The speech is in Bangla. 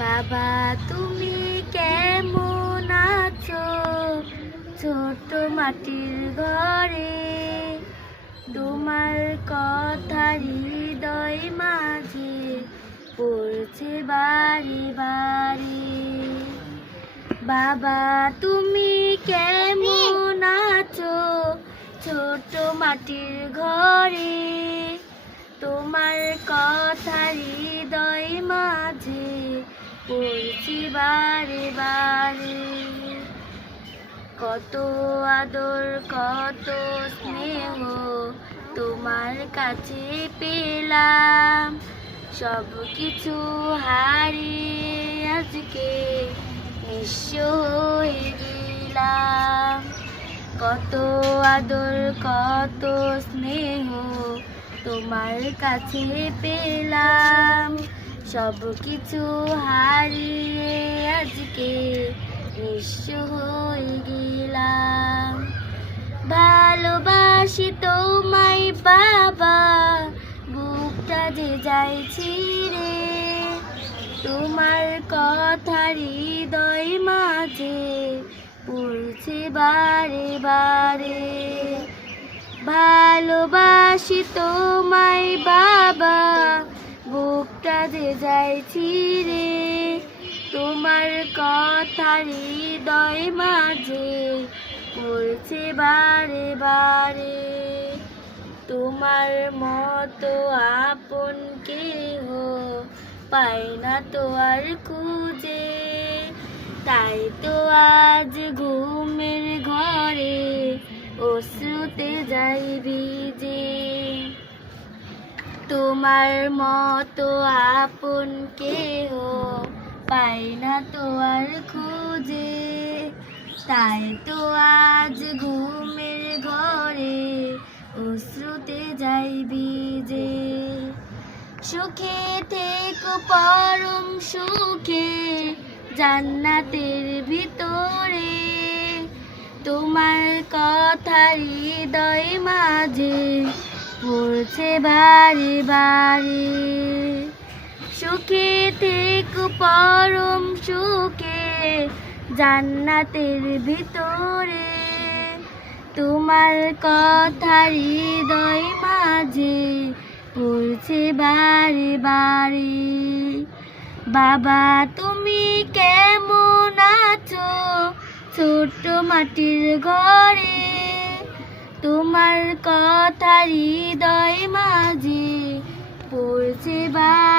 বাবা তুমি কেমন আছো ছোট মাটির ঘরে, তোমার কথা হৃদয় মাঝে পড়ছে বারে বারে। বাবা তুমি কেমন আছো ছোট মাটির ঘরে, তোমার কথা হৃদয় মাঝে পড়ছি বারে বারে। কত আদর কত স্নেহ তোমার কাছে পেলাম, সব কিছু হারিয়ে আজকে নিঃস্ব হয়ে গেলাম। কত আদর কত স্নেহ তোমার কাছে পেলাম, সব কিছু হারিয়ে আজকে নিঃস্ব হয়ে গেলাম। ভালোবাসি তোমায় বাবা, বুকটা যে যায় ছিঁড়ে, তোমার কথা হৃদয় মাঝে পড়ছে বারে বারে। ভালোবাসি তোমায় বাবা, বুকটা যে যায় ছিঁড়ে, তোমার কথা হৃদয় মাঝে পড়ছে বারে বারে। তোমার মতো আপন কেহ পাই না তো আর খুঁজে, তাই তো আজ ঘুমের ঘরে অশ্রুতে যাই ভিজে। তোমার মতো আপন কেহ পাই না তো আর খুঁজে, তাই তো আজ ঘুমের ঘরে অশ্রুতে যাই ভিজে। সুখে থেকো পরম সুখে জান্নাতের ভিতরে, তোমার কথা হৃদয় মাঝে পড়ছে বারে বারে। সুখে থেকো পরম সুখে জান্নাতের ভিতরে, তোমার কথা হৃদয় মাঝে পড়ছে বারে বারে। বাবা তুমি কেমন আছো ছোট মাটির ঘরে, তোমার কথা হৃদয় মাঝে পড়ছে বারে